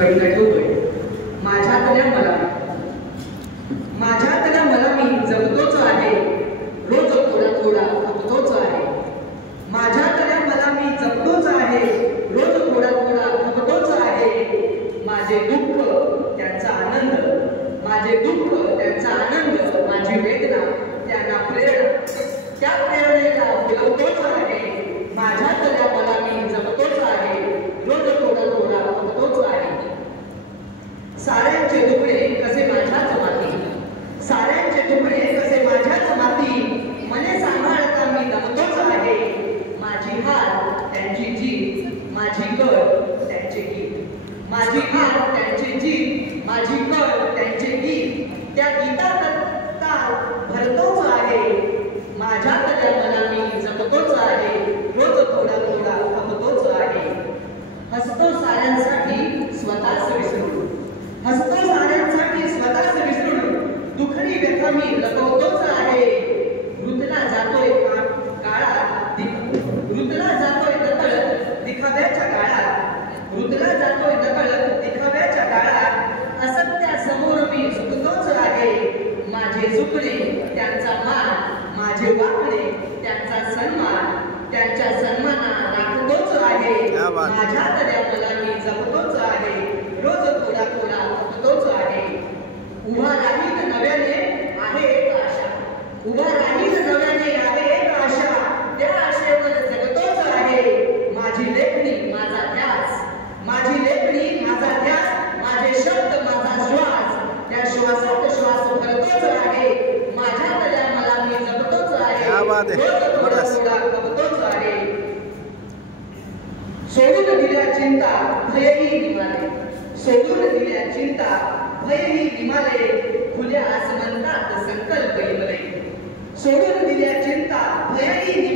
करून ठेवतोय माझ्यातल्या मला मी जगतोच आहे, रोज थोडा थोडा थकतोच आहे. माझ्यातल्या मला मी जगतोच आहे, रोज थोडा थोडा थकतोच आहे. माझे दुःख त्यांचा आनंद, माझे दुःख त्यांचा आनंद, माझी वेदना त्यांना प्रेरणा, त्या प्रेरणेला फुलवतोच आहे. माझ्यातल्या मला मी जगतोच आहे, रोज थोडा थोडा थकतोच आहे. साऱ्यांचे दुखणे कसे माझ्याच माती, साऱ्यांचे दुखणे कसे माझ्याच माती. मने सांभाळता मी दमतोच आहे. माझी हार त्यांची जीत, माझी कर त्यांचे गीत. माझी हार त्यांचे जीत, माझी कर त्यांचे गीत. त्या गीतात ताल भरतोच आहे. माझ्यातल्या मला मी जगतोच आहे, रोज थोडा थोडा थकतोच आहे. हसतो साऱ्यांसाठी स्वतःच विसरून, हसतो साऱ्यांसाठी स्वतःच विसरून. दुखणी व्यथा मी लपवतोच आहे. ऋतला जातोय काळात, ऋतला जातोय दखल दिखाव्याच्या काळात, ऋतला जातोय दखल दिखाव्याच्या काळात. असत्यासमोर मी झुकतोच आहे. माझे झुकणे त्यांचा मान, माझे वाकणे त्यांचा सन्मान, त्यांच्या सन्मानात राखतोच आहे. माझ्यातल्या मला मी जगतोच आहे, रोज थोडा थोडा थकतोच आहे. उभा राहील नव्याने आहे एक आशा, उभा राहील नव्याने आहे एक आशा. त्या आशेवर जगतोच आहे. माझी लेखणी माझा ध्यास, माझी लेखणी माझा ध्यास, माझे शब्द माझा श्वास, त्या श्वासात श्वास भरतोच आहे. माझ्यातल्या मला मी जगतोच आहे, रोज थोडा थोडा थकतोच आहे. सोडून दिल्या चिंता भयही निमाले, सोडून दिल्या चिंता भयही निमाले. खुल्या आसमंतात संकल्प इमले, सोडून दिल्या चिंता भयही